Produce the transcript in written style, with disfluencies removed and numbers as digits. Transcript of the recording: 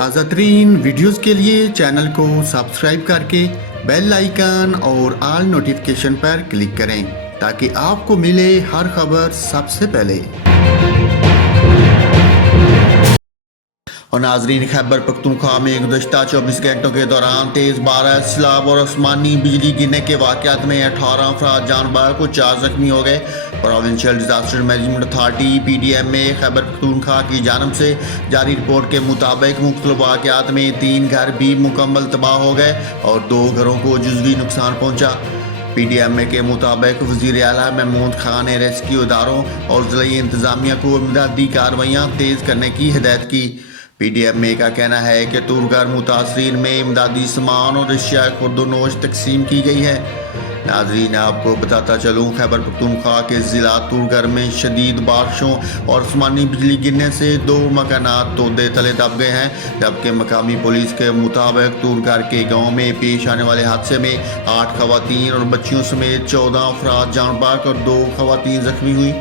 تازہ ترین ویڈیوز کے لیے چینل کو سبسکرائب کر کے بیل آئیکن اور آل نوٹیفیکیشن پر کلک کریں تاکہ آپ کو ملے ہر خبر سب سے پہلے۔ اور ناظرین، خیبر پختونخوا میں گزشتہ 24 گھنٹوں کے دوران تیز بارش، سیلاب اور آسمانی بجلی گرنے کے واقعات میں 18 افراد جان بحق کو 4 زخمی ہو گئے۔ Provincial disaster management authority PDMA Khyber Pakhtunkhwa کی جانب سے جاری رپورٹ کے مطابق مختلف واقعات میں 3 گھر بھی مکمل تباہ ہو گئے اور 2 گھروں کو جزوی نقصان پہنچا۔ PDMA کے مطابق وزیر اعلیٰ محمود خان نے ریسکیو اداروں اور ضلعی انتظامیہ کو امدادی کارروائیاں تیز کرنے کی ہدایت کی۔ PDMA کا کہنا ہے کہ تورگھر متاثرین میں امدادی سامان اور اشیاء خورد و نوش تقسیم کی گئی ہے۔ ناظرین، آپ کو بتاتا چلوں، خیبر پختونخوا کے ضلع تورگھر میں شدید بارشوں اور آسمانی بجلی گرنے سے 2 مکانات تودے تلے دب گئے ہیں، جبکہ مقامی پولیس کے مطابق تورگھر کے گاؤں میں پیش آنے والے حادثے میں 8 خواتین اور بچیوں سمیت 14 افراد جان بحق اور 2 خواتین زخمی ہوئی۔